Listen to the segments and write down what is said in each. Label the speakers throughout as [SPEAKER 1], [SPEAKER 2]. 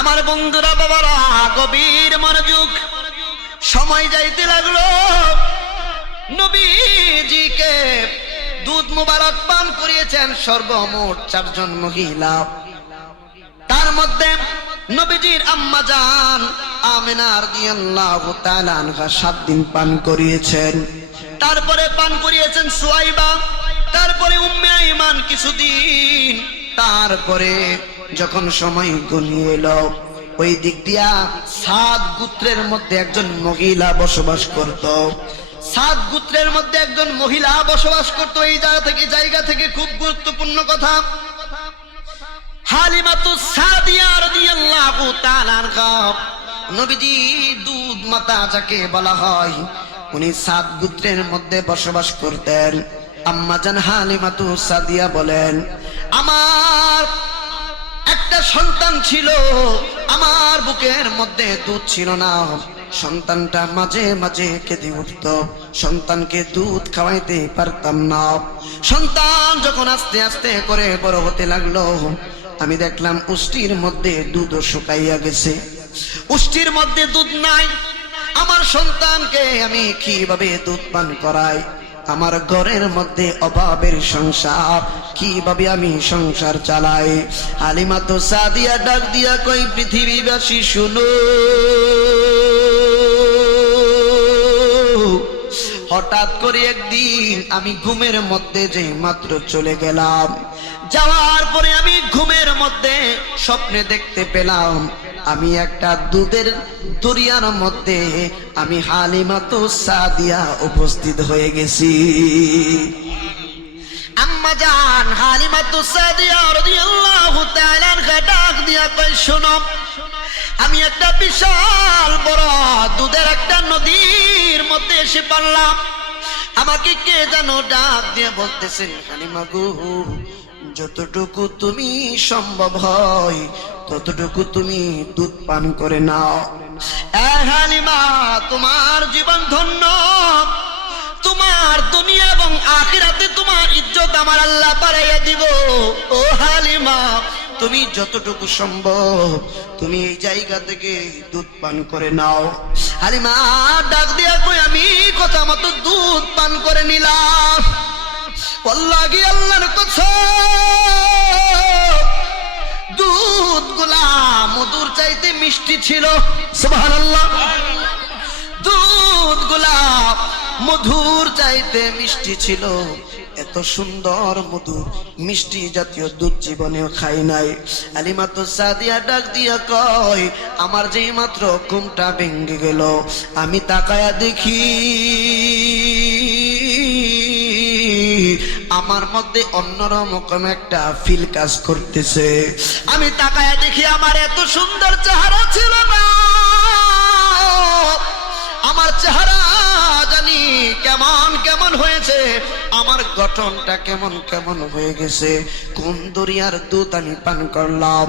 [SPEAKER 1] আমার বন্ধুরা বাবারা, গভীর মনোযোগ। সময় যাইতে লাগল। নবীজিকে দুধ মুবারক পান করিয়েছেন সর্বমোট চারজন মহিলা। তার মধ্যে নবীজির আম্মা জান আমিনার দিয়াল্লাহু সাত দিন পান করিয়েছেন। তারপরে পান করিয়েছেন সুয়াইবা, তারপরে উম্মে আইমান কিছুদিন, তারপরে যখন সময় গনিয়ে এলো, ওই দিক দিয়া সাত গোত্রের মধ্যে একজন মহিলা বসবাস করত। সাত গোত্রের মধ্যে একজন মহিলা বসবাস করত, এই জায়গা থেকে জায়গা থেকে খুব গুরুত্বপূর্ণ কথা। আমার সন্তান ছিল, আমার বুকের মধ্যে দুধ ছিল না। সন্তানটা মাঝে মাঝে কেঁদে উঠত, সন্তানকে দুধ খাওয়াইতে পারতাম না। সন্তান যখন আস্তে আস্তে করে বড় হতে লাগল, আমি দেখলাম উষ্টির মধ্যে দুধও শুকাইয়া গেছে। উষ্টির মধ্যে দুধ নাই, আমার সন্তানকে আমি কীভাবে দুধ পান করাই? আমার ঘরের মধ্যে অভাবের সংসার। কীভাবে আমি সংসার চালাই? আলিমা তো সাদিয়া ডাক দিয়া কই পৃথিবীবাসী, শুনো। হঠাৎ করে একদিন আমি ঘুমের মধ্যে যে মাত্র চলে গেলাম। যাওয়ার পরে আমি ঘুমের মধ্যে স্বপ্নে দেখতে পেলাম আমি একটা দুধের দরিয়ার মধ্যে আমি হালিমা তো সাদিয়া উপস্থিত হয়ে গেছি। আম্মা জান হালিমা ডাক কই আমি একটা বিশাল বড় দুধের একটা নদীর মধ্যে এসে পারলাম আমাকে কে যেন ডাক দিয়ে বলতেছেন হালিমা গো। যতটুকু তুমি সম্ভব হয়, ততটুকু তুমি দুধ পান করে নাও। হালিমা তোমার জীবন ধন্য। তোমার দুনিয়া এবং আখিরাতে তোমার ইজ্জত আমার আল্লাহ বাড়াইয়া দিব। ও হালিমা তুমি যতটুকু সম্ভব, তুমি এই জায়গা থেকে দুধ পান করে নাও। হালিমা ডাক দিয়া কই আমি কথা মতো দুধ পান করে নিলাম। অল্লাহি আল্লাহর কথা। দুধগুলা মধুর চাইতে মিষ্টি ছিল। সুবহানাল্লাহ। দুধ গোলাপ মধুর চাইতে মিষ্টি ছিল। এত সুন্দর, মধুর, মিষ্টি জাতীয় দুধ জীবনেও খাই নাই। আলিমা তো সাদিয়া ডাক দিয়া কয়, আমার যেই মাত্র ঘুমটা ভেঙ্গে গেল, আমি তাকায়া দেখি। আমার মধ্যে অন্যরকম একটা ফিল কাজ করতেছে। আমি তাকায় দেখি আমার এত সুন্দর চেহারা ছিল না। আমার চেহারা জানি কেমন কেমন হয়েছে। আমার গঠনটা কেমন কেমন হয়ে গেছে। কোন দরিয়ার দুধ আমি পান করলাম।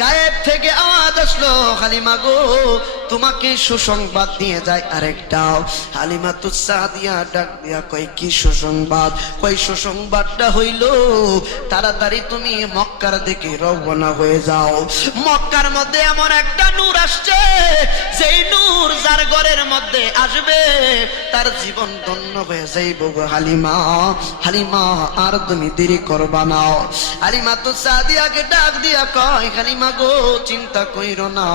[SPEAKER 1] গায়েব থেকে আওয়াজ আসলো, হালিমা গো, তোমাকে সুসংবাদ দিয়ে যায় আরেকটা হালিমা তুসা দিয়া ডাক দিয়া কই কি সুসংবাদ? কই সুসংবাদটা হইল, তাড়াতাড়ি তুমি মক্কার দিকে রওনা হয়ে যাও। মক্কার মধ্যে এমন একটা নূর আসছে, যেই নূর যার ঘরের মধ্যে আসবে। তার জীবন ধন্য হয়ে যাইব গো হালিমা। হালিমা, আর তুমি দেরি করবা না। হালিমা তো সাদিয়াকে ডাক দিয়া কয়, হালিমা গো, চিন্তা কইর না।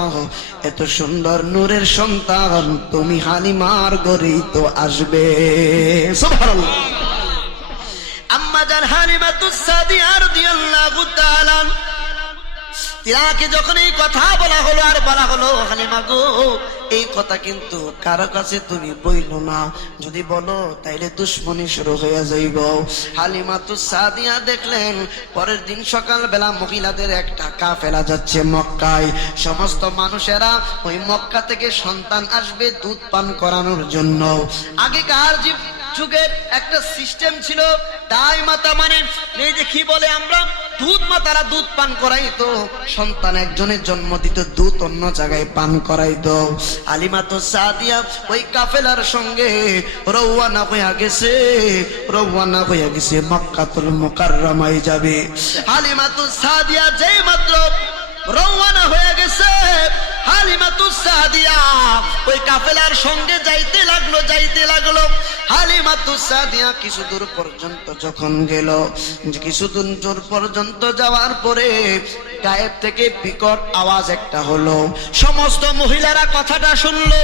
[SPEAKER 1] এত সুন্দর নূরের সন্তান, তুমি হালিমার ঘরেই তো আসবে। আম্মা জান, হালিমা তো সাদিয়া রাদিয়াল্লাহু তাআলা তিনাকে যখন এই কথা বলা হলো আর বলা হলো, হালিমা গো, এই কথা কিন্তু কারও কাছে তুমি বইল না। যদি বলো, তাইলে দুশ্মনী শুরু হয়ে যাইব। হালিমা তো সাদিয়া দেখলেন, পরের দিন সকালবেলা মহিলাদের একটা কাফেলা যাচ্ছে মক্কায়। সমস্ত মানুষেরা ওই মক্কা থেকে সন্তান আসবে দুধ পান করানোর জন্য। আগেকার যুগের একটা সিস্টেম ছিল তাই মাতা মানে কি বলে আমরা? দুধ মা তারা দুধ পান করাইতো, সন্তান একজনের জন্ম দিত, দুধ অন্য জায়গায় পান করাইতো। আলিমা তো সাদিয়া ওই কাফেলার সঙ্গে রৌয়ানা হইয়া গেছে রৌয়ানা হইয়া গেছে মক্কাতুল মুকাররমায় যাবে। আলিমা তো সাদিয়া যেই মাত্র রওয়ানা হয়ে গেছে হালিমাতু সাদিয়া ওই কাফেলার সঙ্গে যাইতে লাগল যাইতে লাগল। হালিমাতু কিছু দূর পর্যন্ত যখন গেল, কিছু দূর পর্যন্ত যাওয়ার পরে গায়েব থেকে বিকট আওয়াজ একটা হলো। সমস্ত মহিলারা কথাটা শুনলো,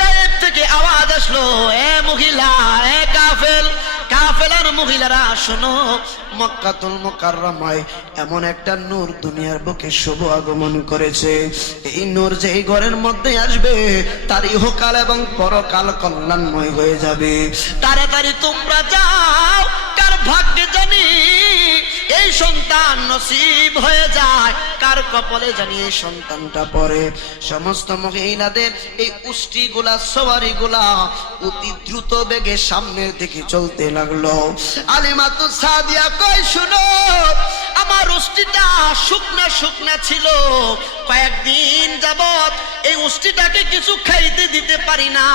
[SPEAKER 1] গায়েব থেকে আওয়াজ আসলো, এ মহিলা, এ কাফেল কাফেলার মহিলারা, শোনো, মক্কাতুল মুকাররমায় এমন একটা নূর দুনিয়ার বুকে শুভ আগমন করেছে। এই নূর যেই ঘরের মধ্যে আসবে, তার ইহকাল এবং পরকাল কল্যাণময় হয়ে যাবে। তারে তাড়াতাড়ি তোমরা যাও, কার ভাগ্যে এই সন্তান নসিব হয়ে যায়। কার কপালে জানি এই সন্তানটা পরে সমস্ত মহিলাদের এই উষ্টি গুলা সবারি গুলা অতি দ্রুত বেগে সামনের দিকে চলতে লাগল। আলিমাতু সাদিয়া কই শুনো আমার উষ্টিটা শুকনা শুকনা ছিল। কয়েকদিন যাবৎ এই উষ্টিটাকে কিছু খাইতে দিতে পারি না।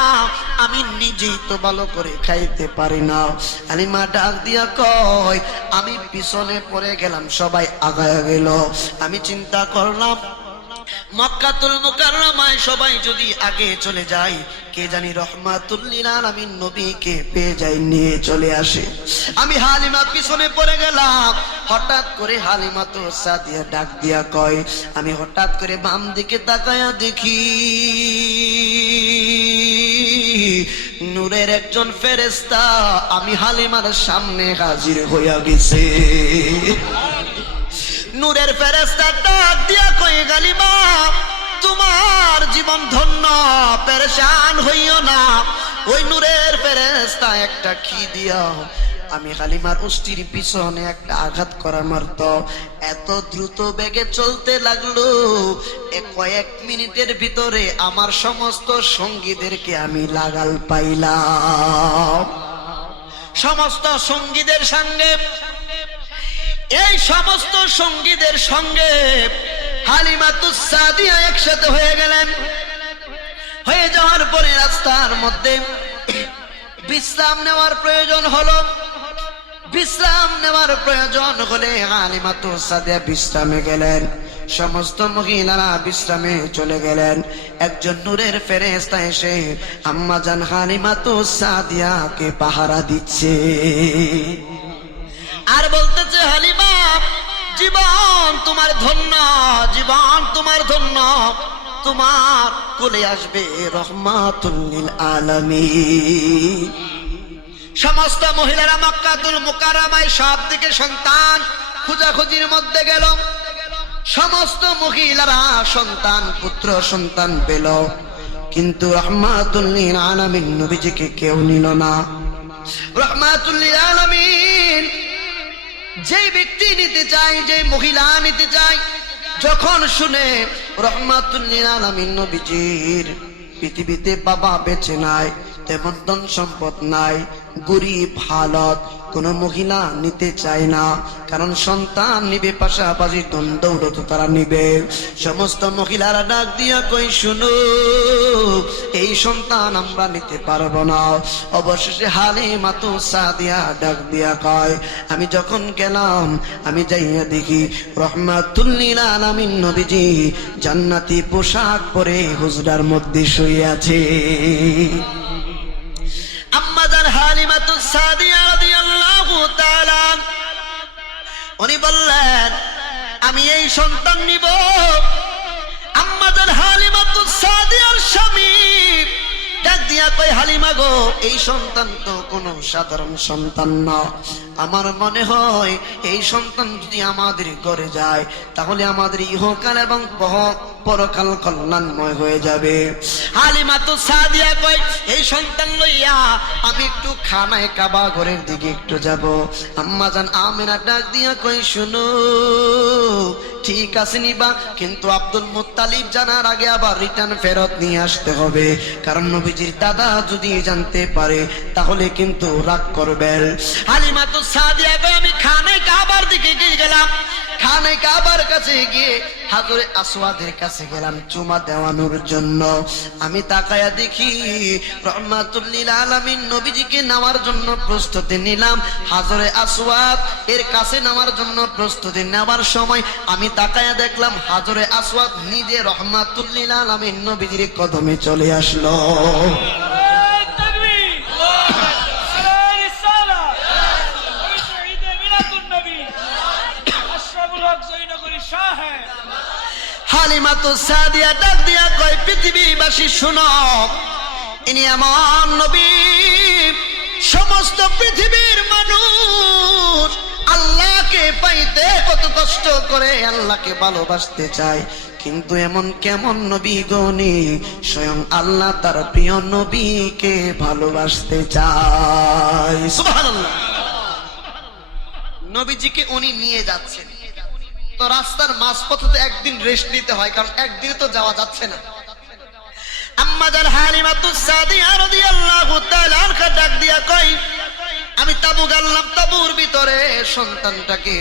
[SPEAKER 1] আমি নিজেই তো ভালো করে খাইতে পারি না। আমি মা ডাক দিয়া কয়, আমি পিছনে পড়ে গেলাম। সবাই আগায় গেল। আমি চিন্তা করলাম মক্কাতুল মুকাররমায় সবাই যদি আগে চলে যায়, কে জানি রহমাতুল্লিল আলামিন নবীকে পেয়ে যাই নিয়ে চলে আসে। আমি হালিমা পিছনে পড়ে গেলাম। হঠাৎ করে হালিমা তো সাদিয়া ডাক দিয়া কয়, আমি হঠাৎ করে বাম দিকে তাকায়া দেখি, নূরের একজন ফেরেস্তা আমি হালিমার সামনে হাজির হইয়া গেছে। নূরের ফেরেস্তা ডাক দিয়া কই গালিমা তোমার জীবন ধন্য, পেরেশান হইও না। ওই নূরের ফেরেস্তা একটা কি দিয়া আমি হালিমার উষ্টির পিছনে একটা আঘাত করার মারত। এত দ্রুত বেগে চলতে লাগল, এ কয়েক মিনিটের ভিতরে আমার সমস্ত সঙ্গীদেরকে আমি লাগাল পাইলাম। সমস্ত সঙ্গীদের সঙ্গে এই সমস্ত সঙ্গীদের সঙ্গে হালিমাতুস সাদিয়া একসাথে হয়ে গেলেন। হয়ে যাওয়ার পরে রাস্তার মধ্যে বিশ্রাম নেওয়ার প্রয়োজন হলো। বিশ্রাম নেওয়ার প্রয়োজন হলে হালিমাতুস সাদিয়া বিশ্রামে গেলেন। সমস্ত মহিলারা বিশ্রামে চলে গেলেন। একজন নূরের ফেরেস্তা এসে আম্মাজান হালিমাতুস সাদিয়াকে পাহারা দিচ্ছে। আর বলতেছে, হালিমা, জীবন তোমার ধন্য, জীবন তোমার ধন্য, তোমার কোলে আসবে রহমাতুল্লিল আলমী সমস্ত মহিলারা মক্কাতুল মুকারামায় সব দিকে সন্তান খুঁজাখুঁজির মধ্যে গেল। সমস্ত মহিলারা সন্তান, পুত্র সন্তান পেল। কিন্তু রহমাতুল্লিল আলমিন নবীজিকে কেউ নিল না। রহমাতুল্লিল আলমিন যে ব্যক্তি নিতে চাই যে মহিলা নিতে চাই যখন শুনে নবীজির পৃথিবীতে বাবা বেঁচে নাই, তেমন ধন সম্পদ নাই, গরিব হালত কোন মহিলা নিতে চায় না। কারণ সন্তান নিবে, পাশাপাশি দৌড়ত তারা নিবে। সমস্ত মহিলারা ডাক দিয়া কই শুনো, এই সন্তান আমরা নিতে পারব না। অবশেষে হালে মাতু সাদিয়া ডাক দিয়া কয়, আমি যখন গেলাম, আমি যাইয়া দেখি রহমাতুল্লিল আলামিন নবীজি জান্নাতি পোশাক পরে হুজরার মধ্যে শুয়ে আছে। উনি বললেন, আমি এই সন্তান নিব। আম্মাজান হালিমাতু সাদিয়ার স্বামী। ডাক দিয়া হালিমা গো, এই সন্তান তো কোনো সাধারণ সন্তান না। আমার মনে হয় এই সন্তান যদি আমাদের ঘরে যায়, তাহলে আমাদের ইহকাল এবং পহ- পরকাল কল্যাণময় হয়ে যাবে। হালিমা তো সাদিয়া কই এই সন্তান লইয়া আমি একটু খানায় কাবা ঘরের দিকে একটু যাব। আম্মা জান আমেনা ডাক দিয়া কই শুনো, ঠিক আছে নিবা, কিন্তু আব্দুল মুত্তালিব জানার আগে আবার রিটার্ন ফেরত নিয়ে আসতে হবে। কারণ নবীজির দাদা যদি জানতে পারে, তাহলে কিন্তু রাগ করবেন। হালিমা তো সাদিয়া কই আমি খানায় কাবার দিকে গেলাম? খানে কাবার কাছে গিয়ে হাজরে আসওয়াদের কাছে গেলাম চুমা দেওয়ানোর জন্য। আমি তাকায়া দেখি রহমাতুল্লিল আলামিন নবীজিকে নেওয়ার জন্য প্রস্তুতি নিলাম। হাজরে আসওয়াদ এর কাছে নেওয়ার জন্য প্রস্তুতি নেওয়ার সময় আমি তাকায়া দেখলাম হাজরে আসওয়াদ নিজে রহমাতুল্লিল আলামিন নবীজির কদমে চলে আসলো। হালিমাতু সাদিয়া ডাক দিয়া কয়, পৃথিবীবাসী শুনো, ইনি এমন নবী। সমস্ত পৃথিবীর মানুষ আল্লাহকে পাইতে কত কষ্ট করে আল্লাহকে ভালোবাসতে চায়। কিন্তু এমন কেমন নবী গনি স্বয়ং আল্লাহ তার প্রিয় নবীকে ভালোবাসতে চায়। নবীজিকে উনি নিয়ে যাচ্ছেন। তো রাস্তার মাঝপথে তো একদিন রেস্ট নিতে হয়, কারণ একদিনে তো যাওয়া যাচ্ছে না। আম্মাজান হালিমাতু সাদিয়া রাদিয়াল্লাহু তাআলা আনহা ডাক দিয়া কই আমি তাবু গাললাম তাবুর ভিতরে, সন্তানটাকে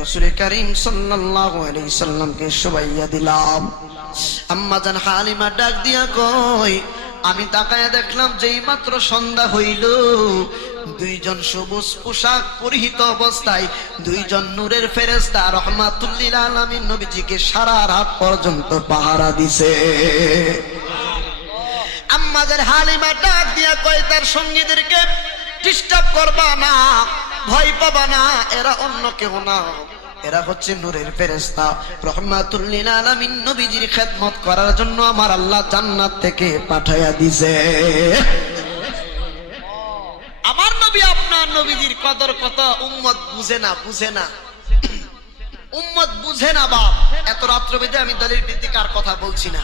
[SPEAKER 1] রাসূল করিম সাল্লাল্লাহু আলাইহি সাল্লামকে শুবাইয়া দিলাম। আম্মাজান হালিমা ডাক দিয়া কই আমি তাকায় দেখলাম যেই মাত্র সন্ধ্যা হইল দুইজন সবুজ পোশাক পরিহিত অবস্থায়, দুইজন নূরের ফেরেস্তা রহমাতুল্লিল আলামিন নবীজিকে সারা রাত পর্যন্ত পাহারা দিছে। আম্মাদের হালিমা ডাক দিয়া কয়, তার সঙ্গীদেরকে ডিস্টার্ব করবা না, ভয় পাবা না, এরা অন্য কেউ না। এরা হচ্ছে নূরের ফেরেস্তা রহমাতুল্লিল আলামিন নবীজির খেদমত করার জন্য আমার আল্লাহ জান্নাত থেকে পাঠাইয়া দিছে। আপনার নবীজির কদর কত? উম্মত বুঝে না বুঝে না। উম্মত বুঝে না, বাপ। এত রাত্রবেদে আমি দলিল ভিত্তিকার কথা বলছি না।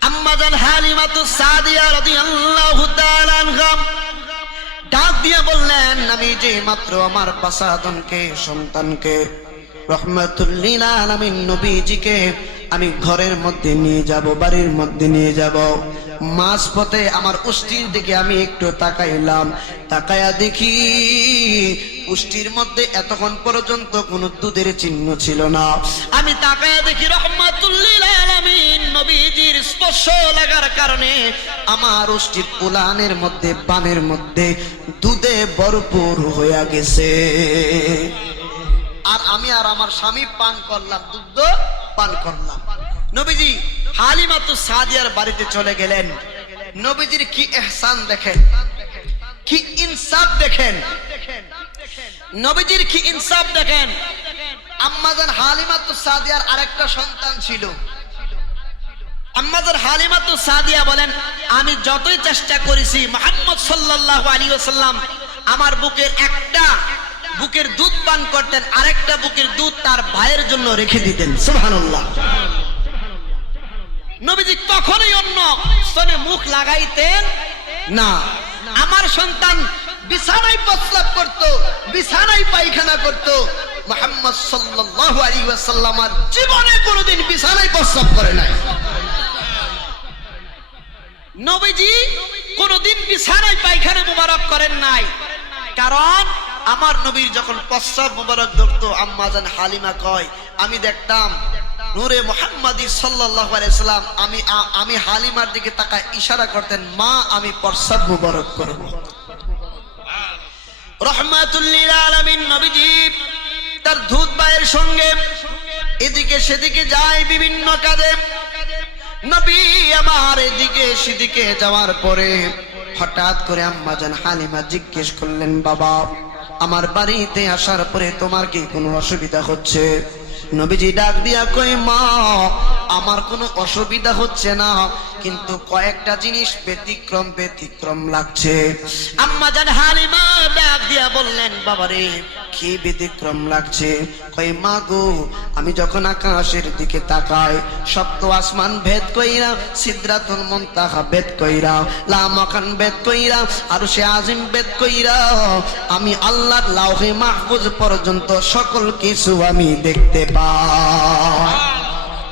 [SPEAKER 1] আম্মাজান হালিমাতু সাদিয়া রাদিয়াল্লাহু তাআলা আনহা। ডাক দিয়ে বললেন, আমি যে মাত্র আমার বাসাদনকে, সন্তানকে আলামিন নবীজিকে আমি ঘরের মধ্যে নিয়ে যাব, বাড়ির মধ্যে নিয়ে যাব। মাঝ পথে আমার উষ্টির দিকে আমি একটু তাকাইলাম। তাকায়া দেখি উষ্টির মধ্যে এতক্ষণ পর্যন্ত কোনো দুধের চিহ্ন ছিল না। আমি তাকায়া দেখি রহমাতুল্লিল নবীজির স্পর্শ লাগার কারণে আমার উষ্টির উলানের মধ্যে পানের মধ্যে দুধে ভরপুর হইয়া গেছে। আর আমি আর আমার স্বামী পান করলাম দুধ পান করলাম। নবীজি হালিমাতু সাদিয়ার বাড়িতে চলে গেলেন। নবীজির কি এহসান দেখেন? কি ইনসাফ দেখেন? নবীজির কি ইনসাফ দেখেন? আম্মাজান হালিমাতু সাদিয়ার আরেকটা সন্তান ছিল। আম্মাজান হালিমাতু সাদিয়া বলেন, আমি যতই চেষ্টা করেছি, মোহাম্মদ সাল্লাল্লাহু আলাইহি ওয়াসাল্লাম, আমার বুকের একটা বুকের দুধ পান করতেন, আরেকটা বুকের দুধ তার ভাইয়ের জন্য রেখে দিতেন। সুবহানাল্লাহ। নবীজি কখনোই অন্য স্তনে মুখ লাগাইতেন না। আমার সন্তান বিছানায় প্রস্রাব করত, বিছানায় পায়খানা করত। মোহাম্মদ সাল্লাল্লাহু আলাইহি ওয়াসাল্লাম আর জীবনে কোনোদিন বিছানায় প্রস্রাব করে নাই। নবীজি কোনোদিন বিছানায় পায়খানা মুবারক করেন নাই। কারণ আমার নবীর যখন প্রস্রাব মুবারক ধরতো আম্মাজান হালিমা কয়, আমি দেখতাম নূরে মোহাম্মদী সাল্লাল্লাহু আলাইহি সাল্লাম, আমি আমি হালিমার দিকে তাকায় ইশারা করতেন, মা, আমি প্রস্রাব মুবারক করব। জিজ্ঞেস করলেন, বাবা, আমার বাড়িতে আসার পরে তোমার কি কোনো অসুবিধা হচ্ছে? নবীজি ডাক দিয়া কই মা আমার কোনো অসুবিধা হচ্ছে না, কিন্তু কয়েকটা জিনিস ব্যতিক্রম ব্যতিক্রম লাগছে। আম্মা জান হালিমা ডাক দিয়া বললেন, বাবারে, কি ব্যতিক্রম লাগছে? কই মা গো, আমি যখন আকাশের দিকে তাকাই, সপ্ত আসমান ভেদ কইরা, সিদ্রাতুল মুনতাহা ভেদ কইরা, লা মাকান ভেদ কইরা আর সে আজিম ভেদ কইরা, আমি আল্লাহর লাউহে মাহফুজ পর্যন্ত সকল কিছু আমি দেখতে পাই।